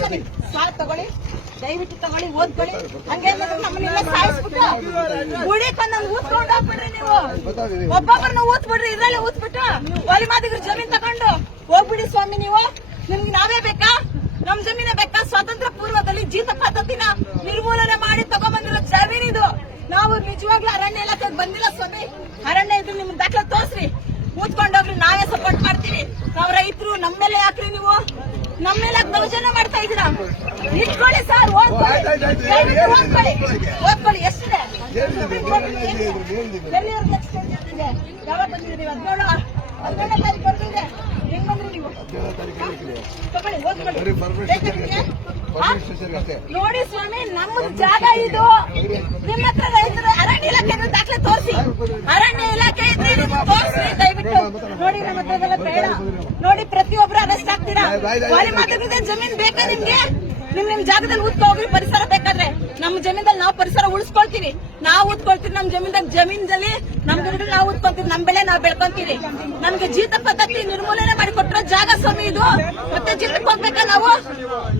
ತಗೊಳ್ಳಿ. ಸಾರ್ ತಗೊಳ್ಳಿ. ದಯವಿಟ್ಟು ತಗೊಳ್ಳಿ, ಓದ್ಕೊಳ್ಳಿ. ಹಂಗೆ ನಮ್ಮನ್ನೆಲ್ಲ ಸಾಯಿಸ್ಬಿಟ್ಟು ಗುಡಿಕೊಂಡ್ ನಮ್ಗೆ ಊದ್ಕೊಂಡು ಹೋಗ್ಬಿಡ್ರಿ ನೀವು. ಒಬ್ಬೊಬ್ಬರನ್ನ ಊದ್ಬಿಡ್ರಿ, ಇದ್ರಲ್ಲೇ ಊದ್ಬಿಟ್ಟು ಒಲಿ ಜಮೀನ್ ತಗೊಂಡು ಹೋಗ್ಬಿಡಿ ಸ್ವಾಮಿ ನೀವು. ನಿಮ್ಗೆ ನಾವೇ ಬೇಕಾ? ನಮ್ ಜಮೀನೇ ಬೇಕಾ? ಸ್ವಾತಂತ್ರ್ಯ ಪೂರ್ವದಲ್ಲಿ ಜೀತ ಪದ್ಧತಿನ ನಿರ್ಮೂಲನೆ ಮಾಡಿ ತಗೊಂಬಂದಿರೋ ಜಮೀನಿದು. ನಾವು ನಿಜವಾಗ್ಲೂ ಅರಣ್ಯ ಇಲಾಖೆಗೆ ಬಂದಿಲ್ಲ ಸ್ವಾಮಿ. ಅರಣ್ಯ ಇದ್ರೆ ನಿಮ್ಗೆ ದಾಖಲೆ ತೋರ್ಸ್ರಿ. ಕೂತ್ಕೊಂಡೋಗ್ರಿ ನಾವೇ ಸಪೋರ್ಟ್ ಮಾಡ್ತೀವಿ. ನಾವ್ ರೈತರು ನಮ್ಮೇಲೆ ಯಾಕ್ರಿ ನೀವು? ನಮ್ಮೇಲೆ ಮೇಲೆ ದೌರ್ಜನ್ಯ ಮಾಡ್ತಾ ಇದೀರಾ ನಿಂತ್ಕೊಳ್ಳಿ ಸರ್ ಓದ್ಕೊಳ್ಳಿ. ಓದ್ಕೊಳ್ಳಿ. ಓದ್ಕೊಳ್ಳಿ ಎಷ್ಟಿದೆ? ಎಲ್ಲಿವರೆಗೆ next ಇದೆ? ಯಾವಾಗ ಬಂದಿದ್ದೀರಿ? ನೀವು ಹದಿನೇಳು? ಹದಿನೇಳನೇ ತಾರೀಕು ಬರ್ತಿದೆ. ಹೆಂಗ್ ಬಂದ್ರಿ ನೀವು? ತಗೊಳ್ಳಿ ಓದ್ಕೊಳ್ಳಿ. ಬೇಕಾ ನಿಮ್ಗೆ? ಹಾ? ನೋಡಿ ಸ್ವಾಮಿ ನಮ್ಮ ಜಾಗ ಇದು. ನಿಮ್ಮ ಹತ್ರ ರೈತರು ಅರಣ್ಯ ಇಲಾಖೆ ಇದ್ರೆ ದಾಖಲೆ ತೋರಿಸಿ ಅರಣ್ಯ ಇಲಾಖೆ ಇದ್ರೆ ನೀವು ತೋರಿಸಿ ದಯವಿಟ್ಟು ನೋಡಿ ನಮ್ಮ ಬೇಡ. ನೋಡಿ ಪ್ರತಿಯೊಬ್ರು ಅರೆಸ್ಟ್ ಆಗ್ತೀರಾ? ವಾಲಿ ಮಾತಾಡಿದ್ರೆ ಜಮೀನ್ ಬೇಕಾ ನಿಮ್ಗೆ? ನಿಮ್ ನಿಮ್ ಜಾಗದಲ್ಲಿ ಉತ್ಕೊ ಹೋಗ್ರಿ ಪರಿಸರ ಬೇಕಾದ್ರೆ. ನಮ್ಮ ಜಮೀನ್ದಲ್ಲಿ ನಾವು ಪರಿಸರ ಉಳಿಸ್ಕೊಳ್ತೀವಿ. ನಾವು ಉತ್ಕೊಳ್ತೀವಿ ನಮ್ ಜಮೀನ್ದಾಗ ಜಮೀನ್ದಲ್ಲಿ ನಮ್ ಗಿಡಗಳು ನಾವು ಉತ್ಕೊಂತೀವಿ ನಮ್ ಬೆಳೆ ನಾವು ಬೆಳ್ಕೊಂತೀವಿ. ನಮ್ಗೆ ಜೀತ ಪದ್ಧತಿ ನಿರ್ಮೂಲನೆ ಮಾಡಿ ಕೊಟ್ಟಿರೋ ಜಾಗ ಸ್ವಾಮಿ ಇದು. ಮತ್ತೆ ಜೀತಕ್ಕೆ ಹೋಗ್ಬೇಕಾ ನಾವು?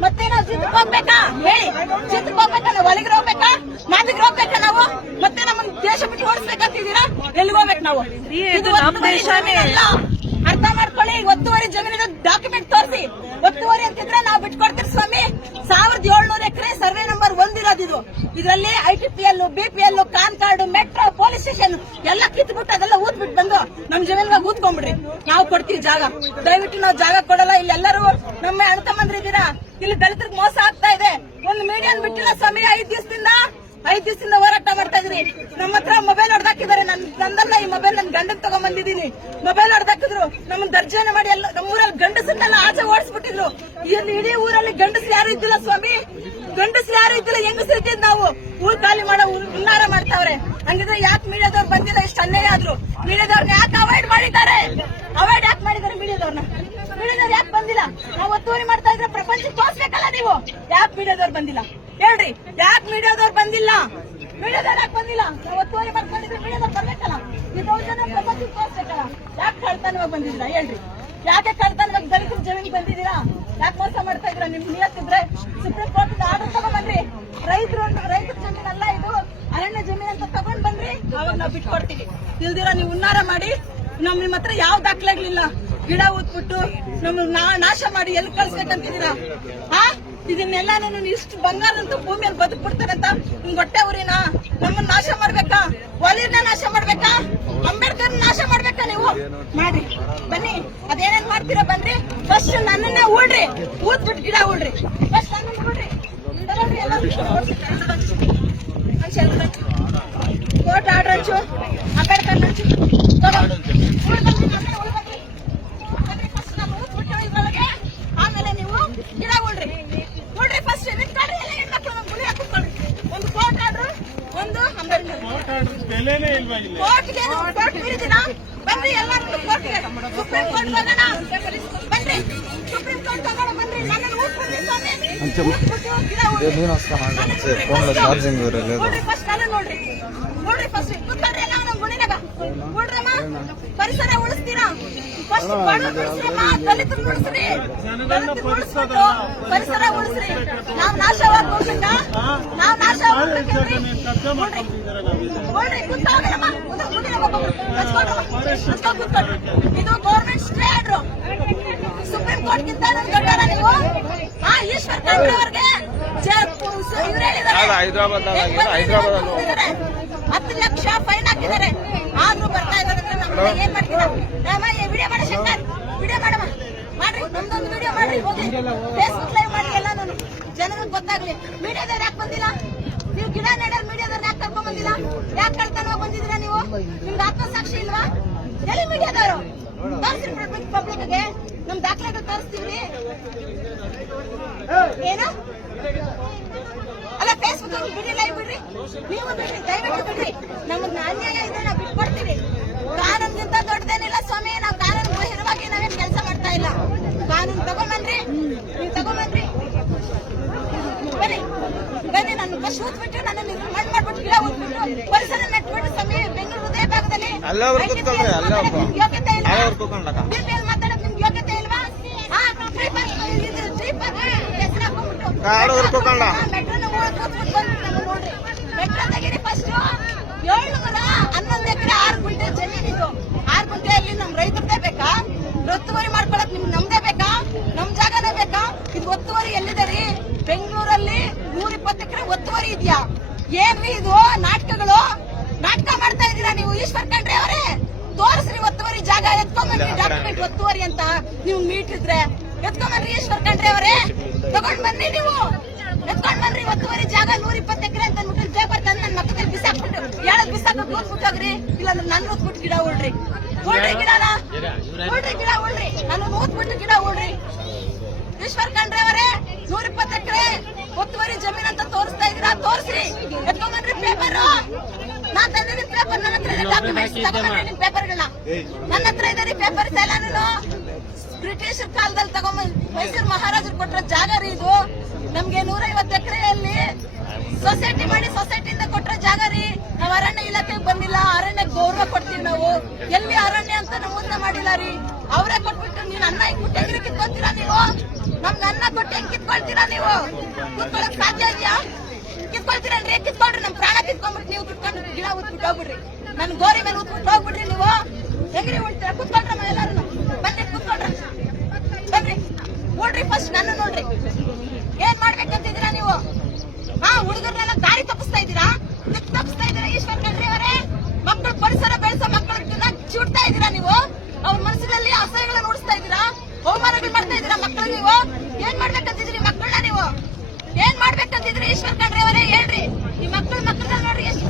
ಮತ್ತೆ ನಾವು ಜೀತಕ್ಕೆ ಹೋಗ್ಬೇಕಾ? ಹೇಳಿ. ಜೀತಕ್ಕೆ ಹೋಗ್ಬೇಕಾ ನಾವು? ಹೊಲಿಗೆ ಹೋಗ್ಬೇಕಾ? ಮಾತಿಗೆ ಹೋಗ್ಬೇಕಾ ನಾವು? ಮತ್ತೆ ನಮ್ಮ ದೇಶ ಬಿಟ್ಟು ಓಡಿಸ್ಬೇಕಂತಿದ್ದೀರಾ? ಎಲ್ಲಿಗೆ ಹೋಗ್ಬೇಕು ನಾವು ಇದು ನಮ್ಮ ದೇಶನೇ ಅಲ್ಲ ಅರ್ಥ ಮಾಡ್ಕೊಳ್ಳಿ ಒತ್ತುವರಿ ಜಮೀನಿನ ಡಾಕ್ಯುಮೆಂಟ್ ತೋರಿಸಿ ಒತ್ತುವರಿ ನಾವು ಸ್ವಾಮಿ? ಸಾವಿರದ ಏಳ್ನೂರ ಎಕರೆ ಸರ್ವೆ ನಂಬರ್ ಒಂದಿರೋದಿದು ಇದರಲ್ಲಿ I T P L B P L Concorde, metro, police station ಎಲ್ಲ ಕಿತ್ಬಿಟ್ಟು ಅದೆಲ್ಲ ಊದ್ಬಿಟ್ಟು ಬಂದು ನಮ್ ಜಮೀನ್ಗ ಊದ್ಕೊಂಡ್ಬಿಡ್ರಿ ನಾವು ಕೊಡ್ತೀವಿ ಜಾಗ. ದಯವಿಟ್ಟು ನಾವು ಜಾಗ ಕೊಡಲ್ಲ. ಇಲ್ಲಿ ಎಲ್ಲರೂ ನಮ್ಮ ಅಣ್ತಮ್ಮಂದ್ರಿದ್ದೀರಾ ಇಲ್ಲಿ ದಲಿತರಿಗೆ ಮೋಸ ಆಗ್ತಾ ಇದೆ. ಒಂದು ಮೀಡಿಯನ್ ಬಿಟ್ಟಿಲ್ಲ ಸ್ವಾಮಿ. ಐದ್ ದಿವಸದಿಂದ ಐದ್ ದಿವಸದಿಂದ ಹೋರಾಟ ಮಾಡ್ತಾ ಇದ್ರಿ. ನಮ್ಮ ಹತ್ರ ಮೊಬೈಲ್ ಹೊಡೆದಾಕಿದ್ದಾರೆ. ನನ್ನ ನಂದಲ್ಲ ಈ ಮೊಬೈಲ್ ನನ್ ಗಂಡನ್ ತಗೊಂಡ್ ಬಂದಿದ್ದೀನಿ ಮೊಬೈಲ್ ನಮ್ಮನ್ನ ದರ್ಜನೆ ಮಾಡಿ ಎಲ್ಲ ನಮ್ಮೂರಲ್ಲಿ ಗಂಡಸನ್ನೆಲ್ಲ ಆಚೆ ಓಡಿಸ್ಬಿಟ್ಟಿದ್ರು. ಇಲ್ಲಿ ಇಡೀ ಊರಲ್ಲಿ ಗಂಡಸ್ ಯಾರು ಇದ್ದಿಲ್ಲ ಸ್ವಾಮಿ. ಗಂಡಸ್ರು ಯಾರು ಇದ್ದಿಲ್ಲ ಹೆಂಗ್ ಇದ್ದಿದ್ ನಾವು. ಊರ್ ಖಾಲಿ ಮಾಡೋ ಊರ್ ಹುನ್ನಾರ ಮಾಡ್ತಾವ್ರೆ. ಹಂಗಿದ್ರೆ ಯಾಕೆ ಮೀಡಿಯಾದವ್ರು ಬಂದಿಲ್ಲ? ಎಷ್ಟು ಅನ್ಯಾಯ ಆದ್ರು. ಮೀಡಿಯಾದವ್ರನ್ನ ಯಾಕೆ ಅವಾಯ್ಡ್ ಮಾಡಿದ್ದಾರೆ? ಅವಾಯ್ಡ್ ಯಾಕೆ ಮಾಡಿದ್ದಾರೆ ಮೀಡಿಯಾದವ್ರನ್ನ ಮೀಡಿಯಾದವ್ರು ಯಾಕೆ ಬಂದಿಲ್ಲ? ನಾವು ಒತ್ತುವರಿ ಮಾಡ್ತಾ ಇದ್ರೆ ಪ್ರಪಂಚ ತೋರ್ಸ್ಬೇಕಲ್ಲ ನೀವು. ಯಾಕೆ ಮೀಡಿಯಾದವ್ರು ಬಂದಿಲ್ಲ? ಹೇಳ್ರಿ, ಯಾಕೆ ಮೀಡಿಯಾದವ್ರು ಬಂದಿಲ್ಲ? ಮೀಡಿಯಾದವ್ರು ಯಾಕೆ ಬಂದಿಲ್ಲ? ನಾವು ಒತ್ತುವರಿ ಮಾಡ್ಕೊಂಡಿದ್ರೆ ಮೀಡಿಯಾದವ್ರು ಬರ್ಬೇಕಲ್ಲ. ಈ ತೋರ್ಸ್ಬೇಕಲ್ಲ ಕಳ್ತನವಾಗಿ ಬಂದಿದ್ದೀರಾ? ಹೇಳ್ರಿ. ಯಾಕೆ ಕಳ್ತನವಾಗಿ ದಲಿತರ ಜಮೀನ್ ಬಂದಿದ್ದೀರಾ? ಯಾಕೆ ಮೋಸ ಮಾಡ್ತಾ ಇದ್ರ ನಿಮ್ ನಿಯತ್ತಿದ್ರೆ ಸುಪ್ರೀಂ ಕೋರ್ಟ್ ಆರ್ಡರ್ ತಗೊಂಡ್ಬನ್ರಿ ರೈತರು ರೈತರ ಜಮೀನ್ ಅಲ್ಲ ಇದು. ಅರಣ್ಯ ಜಮೀನ್ ಅಂತ ತಗೊಂಡ್ ಬನ್ರಿ ಅವಾಗ ನಾವು ಬಿಟ್ಕೊಡ್ತೀವಿ. ಇಲ್ದಿರ ನೀವು ಉನ್ನಾರ ಮಾಡಿ ನಮ್ ನಿಮ್ ಹತ್ರ ಯಾವ ದಾಖಲೆಗಳಿಲ್ಲ? ಗಿಡ ಊದ್ಬಿಟ್ಟು ನಮ್ ನಾಶ ಮಾಡಿ ಎಲ್ಲಿ ಕಳ್ಸ್ಬೇಕಂತಿದ್ದೀರಾ? ಹಾ ಇದನ್ನೆಲ್ಲ ನಾನು ಇಷ್ಟು ಬಂಗಾರದಂತ ಭೂಮಿಯಲ್ಲಿ ಬದುಕ್ಬಿಡ್ತಾರಂತ ನಿಮ್ ಹೊಟ್ಟೆ ಊರಿನ ನಮ್ಮನ್ನ ನಾಶ ಮಾಡ್ಬೇಕಾ? ಒಲಿನ ನಾಶ ಮಾಡ್ಬೇಕಾ? ಅಂಬೇಡ್ಕರ್ ನಾಶ ಮಾಡ್ಬೇಕಾ ಮಾಡಿ ಬನ್ನಿ ಅದೇನೇನ್ ಮಾಡ್ತೀರಾ ಬನ್ರಿ. ಫಸ್ಟ್ ನನ್ನನ್ನ ಉಳ್ರಿ. ಊದ್ಬಿಟ್ಟು ಗಿಡ ಉಳ್ರಿ. ಫಸ್ಟ್ ನನ್ನ ಉಳ್ರಿ. ಕೋರ್ಟ್ ಆರ್ಡರ್ ಹಂಚು ಅಂಬೇಡ್ಕರ್ ಹಂಚು ಆಮೇಲೆ ನೀವು ಗಿಡ ಉಳ್ರಿ. ಉಳ್ರಿ ಫಸ್ಟ್ ಒಂದು ಕೋರ್ಟ್ ಆರ್ಡರ್ ಒಂದು ಅಂಬೇಡ್ಕರ್. ಬೆಲೆನೇ ಇಲ್ವಾ ಬನ್ರಿ ಎಲ್ಲರೂ ಸುಪ್ರೀಂ ಕೋರ್ಟ್ ಹೋಗೋಣ ಬನ್ರಿ. ಸುಪ್ರೀಂ ಕೋರ್ಟ್ ಹೋಗೋಣ ಬನ್ರಿ. ನನ್ನನ್ನು ಸ್ವಾಮಿ. ಮಾಡಿ ಚಾರ್ಜಿಂಗ್ ನೋಡ್ರಿ ಫಸ್ಟ್ ನಾನು ನೋಡ್ರಿ. ನೋಡ್ರಿ ಫಸ್ಟ್ ಪರಿಸರ ಉಳಿಸ್ತೀರಾ? ಫಸ್ಟ್ ಬಡವ್ರು ಉಳಿಸ್ರಮ್ಮ ದಲಿತರು ಉಳಿಸ್ರಿ. ದಲಿತರು ಉಳಿಸ್ಬಿಟ್ಟು ಪರಿಸರ ಉಳಿಸ್ರಿ. ನಾವ್ ನಾಶವಾಗಿ ಹೋಗ್ಬೇಕಾ? ನಾವ್ ನಾಶ ಹೋಗ್ಬೇಕೇನ್ರಿ? ನೋಡ್ರಿ ನೋಡ್ರಿ ಕೂತ್ಕೊಳ್ಳೋಣ ಗುಡಿನಾಗ ಒಬ್ಬೊಬ್ರು ಹಚ್ಕೊಂಡ್ರಮ್ಮ ಹಚ್ಕೊಂಡ್ ಕೂತ್ಕೊಳ್ರಿ ಇದು government stay order supreme court ಗಿಂತ ನನ್ ದೊಡ್ಡವರ ನೀವು? ಹಾ ಈಶ್ವರ್ ಖಂಡ್ರೆ ಅವ್ರಿಗೆ ಇವ್ರು ಹೇಳಿದ್ದಾರೆ ಅಲ್ಲ, ಹೈದ್ರಾಬಾದ್ನಲ್ಲಿ ಹೆಂಗ್ ಬಂದ್ರಿ ಹೈದ್ರಾಬಾದ್ ನೀವು ಹತ್ತು ಲಕ್ಷ ಫೈನ್ ಹಾಕಿದ್ದಾರೆ. ಆದ್ರೂ ಬರ್ತಾ ಇದ್ದಾರೆ ನಮ್ಮ ಏನ್ ಮಾಡ್ತೀರಾ ವಿಡಿಯೋ ಮಾಡೋ ಶಂಕರ್. ವಿಡಿಯೋ ಮಾಡಮ್ಮ ಮಾಡ್ರಿ. ನಮ್ದೊಂದು ವಿಡಿಯೋ ಮಾಡ್ರಿ. ಹೋಗಿ. ಫೇಸ್ಬುಕ್ ಲೈವ್ ಮಾಡಿ ಎಲ್ಲ ಜನರಿಗೆ ಗೊತ್ತಾಗ್ಲಿ. ಮೀಡಿಯಾದವ್ರು ಯಾಕೆ ಬಂದಿಲ್ಲ? ನೀವು ಗಿಡ ನೆಡೋರು ಮೀಡಿಯಾದವ್ರು ಯಾಕೆ ಕರ್ಕೊಂಡ್ ಬಂದಿಲ್ಲ? ಯಾಕೆ ಕಳ್ತನ ಬಂದಿದ್ದೀರಾ ನೀವು? ನಿಮ್ಗೆ ಆತ್ಮಸಾಕ್ಷಿ ಇಲ್ವಾ? ಎಲ್ಲಿ ಮೀಡಿಯಾದವರು ತೋರಿಸಿ ಪಬ್ಲಿಕ್ಗೆ ನಮ್ ದಾಖಲೆಗಳು ತೋರಿಸ್ತೀವಿ. ಏನು? ಫೇಸ್ಬುಕ್ ಅಲ್ಲಿ ಬಿಡಿ ಲೈವ್ ಬಿಡ್ರಿ. ನೀವು ಬಿಡ್ರಿ ದಯವಿಟ್ಟು ಬಿಡ್ರಿ. ನಮಗ್ ಅನ್ಯಾಯ ಇದೆ ನಾವು ಬಿಟ್ಕೊಡ್ತೀವಿ. ಕಾನೂನ್ಗಿಂತ ದೊಡ್ಡದೇನಿಲ್ಲ ಸ್ವಾಮಿ ನಾವು ಕಾನೂನು ಬಹಿರವಾಗಿ ನಾವೇನ್ ಕೆಲಸ ಮಾಡ್ತಾ ಇಲ್ಲ. ಕಾನೂನು ತಗೊಂಬನ್ರಿ ನೀವು ತಗೊಂಬನ್ರಿ ಬನ್ನಿ ಬನ್ನಿ ನಾನು ಬಸ್ ಊದ್ಬಿಟ್ಟು ನನ್ನ ಮಣ್ಣು ಮಾಡ್ಬಿಟ್ಟು ಗಿಡ ಊದ್ಬಿಟ್ಟು ಪರಿಸರ ನೆಟ್ಬಿಟ್ಟು ಸ್ವಾಮಿ ಬೆಂಗಳೂರು ಹೃದಯ ಭಾಗದಲ್ಲಿ ಯೋಗ್ಯತೆ ಮಾತಾಡಕ್ ನಿಮ್ಗೆ ಯೋಗ್ಯತೆ ಇಲ್ವಾ? ಹಾ, ಹೆಸ್ರು ಮೆಟ್ರೋನ ಮೆಟ್ರೋ ತೆಗೀರಿ ಫಸ್ಟ್ ಏಳ್ನೂರ ಹನ್ನೊಂದು ಎಕರೆ ಆರು ಗುಂಟೆ ಜಮೀನಿದು ಆರು ಗುಂಟೆಯಲ್ಲಿ ನಮ್ ರೈತರದೇ ಬೇಕಾ? ಒತ್ತುವರಿ ಮಾಡ್ಕೊಳಕ್ ನಿಮ್ಗೆ ನಮ್ದೇ ಬೇಕಾ? ನಮ್ ಜಾಗನೇ ಬೇಕಾ? ಇದು ಒತ್ತುವರಿ ಎಲ್ಲಿದೆ ರೀ? ಬೆಂಗಳೂರಲ್ಲಿ ನೂರ ಇಪ್ಪತ್ತು ಎಕರೆ ಒತ್ತುವರಿ ಇದೆಯಾ? ಏನ್ರಿ ಇದು? ನಾಟಕಗಳು? ನಾಟಕ ಮಾಡ್ತಾ ಇದೀರಾ ನೀವು? ಈಶ್ವರ್ ಖಂಡ್ರೆ ಅವರೇ? ತೋರಿಸ್ರಿ ಒತ್ತುವರಿ ಜಾಗ. ಎತ್ಕೊಂಬನ್ರಿ ಡಾಕ್ಯುಮೆಂಟ್ ಒತ್ತುವರಿ ಅಂತ ನೀವು ಮೀಟಿದ್ರೆ. ಎತ್ಕೊಂಬನ್ರಿ ಈಶ್ವರ್ ಖಂಡ್ರೆ ಅವರೇ. ತಗೊಂಡ್ ಬನ್ನಿ ನೀವು. ಎತ್ಕೊಂಡ್ ಬನ್ರಿ ಒತ್ತುವರಿ ಜಾಗ ನೂರ ಇಪ್ಪತ್ತು ಎಕರೆ ಅಂತ ಅಂದ್ಬಿಟ್ಟು ಪೇಪರ್ ತಂದು ನನ್ನ ಮಕ್ಕದಲ್ಲಿ ಬಿಸಾಕ್ಬಿಟ್ಟು ಬಿಸಾಕ ಕೂತ್ಬಿಟ್ಟೋಗ್ರಿ ಇಲ್ಲಾಂದ್ರೆ ನನ್ನ ಊದ್ಬಿಟ್ಟು ಗಿಡ ಉಳ್ರಿ. ಉಳ್ರಿ ಗಿಡನ ಉಳ್ರಿ ಗಿಡ ಉಳ್ರಿ. ನಾನು ಊದ್ಬಿಟ್ಟು ಗಿಡ ಉಳ್ರಿ. ಈಶ್ವರ್ ಖಂಡ್ರೆ ಅವರೇ ನೂರ ಇಪ್ಪತ್ತು ಎಕರೆ ಒತ್ತುವರಿ ಜಮೀನ್ ಅಂತ ತೋರಿಸ್ತಾ ಇದೀರಾ ತೋರಿಸ್ರಿ. ಎತ್ಕೊಂಡ್ರಿ ಪೇಪರ್ ನಾ ತಂದಿದ್ದೀನಿ ಪೇಪರ್ ನನ್ನ ಹತ್ರ ಇದೆ ಡಾಕ್ಯುಮೆಂಟ್ಸ್ ತಗೊಂಡ್ಬನ್ರಿ ನಿಮ್ ಪೇಪರ್ಗಳನ್ನ ನನ್ನ ಹತ್ರ ಇದೆ ಪೇಪರ್ ಪೇಪರ್ಸ್ ಎಲ್ಲಾನು ಬ್ರಿಟಿಷರ್ ಕಾಲದಲ್ಲಿ ತಗೊಂಡ್ ಮೈಸೂರು ಮಹಾರಾಜರು ಕೊಟ್ಟರೆ ಜಾಗ ರೀ ಇದು. ನಮ್ಗೆ ನೂರೈವತ್ತು ಎಕರೆಯಲ್ಲಿ ಸೊಸೈಟಿ ಮಾಡಿ ಸೊಸೈಟಿಯಿಂದ ಕೊಟ್ಟರೆ ಜಾಗ ರೀ. ನಾವು ಅರಣ್ಯ ಇಲಾಖೆಗೆ ಬಂದಿಲ್ಲ ಅರಣ್ಯ ಗೌರವ ಕೊಡ್ತೀವಿ ನಾವು. ಎಲ್ಲಿ ಅರಣ್ಯ ಅಂತ ನಮೂದನೆ ಮಾಡಿಲ್ಲ ರೀ. ಅವರೇ ಕೊಟ್ಬಿಟ್ಟು ನೀನ್ ಅನ್ನ ಹಿಂಗ್ ಹೆಂಗ್ರಿ ಕಿತ್ಕೊಂತೀರಾ ನೀವು? ನಮ್ಗೆ ಅನ್ನ ಕೊಟ್ಟು ಹೆಂಗ್ ಕಿತ್ಕೊಳ್ತೀರಾ ನೀವು? ಕಿತ್ಕೊಳಕ್ ಸಾಧ್ಯ ಇದೆಯಾ? ಕಿತ್ಕೊಳ್ತೀರಲ್ರಿ ಕಿತ್ಕೊಂಡ್ರಿ ನಮ್ ಪ್ರಾಣ ಕಿತ್ಕೊಂಡ್ಬಿಟ್ಟು ನೀವು ಕಿತ್ಕೊಂಡು ಗಿಡ ಉತ್ಬಿಟ್ಟು ಹೋಗ್ಬಿಡ್ರಿ. ನನ್ ಗೋರಿ ಮೇಲೆ ಉತ್ಬಿಟ್ಟು ಹೋಗ್ಬಿಡ್ರಿ ನೀವು. ಹೆಂಗ್ರಿ ಉಳ್ತೀರಾ ಕುತ್ಕೊಂಡ್ರಮ್ಮ ಎಲ್ಲಾರು ಬನ್ನಿ ಕುತ್ಕೊಂಡ್ರ ಬನ್ರಿ ನೋಡ್ರಿ ಫಸ್ಟ್ ನನ್ನ ನೋಡ್ರಿ ಏನ್ ಮಾಡ್ಬೇಕಂತಿದ್ದೀರಾ ನೀವು ಹಾ ಹುಡುಗರನ್ನೆಲ್ಲ ದಾರಿ ತಪ್ಪಿಸ್ತಾ ಇದ್ದೀರಾ ದಿಕ್ಕು ತಪ್ಪಿಸ್ತಾ ಇದ್ದೀರಾ ಈಶ್ವರ್ ಖಂಡ್ರೆ ಅವರೇ ಮಕ್ಕಳು ಪರಿಸರ ಬೆಳೆಸೋ ಮಕ್ಕಳನ್ನ ಚಿಡ್ತಾ ಇದ್ದೀರಾ ನೀವು ಅವ್ರ ಮನಸ್ಸಿನಲ್ಲಿ ಅಸಹ್ಯಗಳನ್ನ ಉಡಿಸ್ತಾ ಇದ್ದೀರಾ ಅವಮಾನಗಳು ಮಾಡ್ತಾ ಇದ್ದೀರಾ ಮಕ್ಕಳು ನೀವು ಏನ್ ಮಾಡ್ಬೇಕಂತಿದ್ರಿ ಮಕ್ಕಳನ್ನ ಮಾಡ್ಬೇಕಂತಿದ್ರಿ ಈಶ್ವರ್ ಖಂಡ್ರೆ ಅವರೇ ಹೇಳ್ರಿ. ಈ ಮಕ್ಕಳು ಮಕ್ಕಳ ನೋಡ್ರಿ ಎಷ್ಟು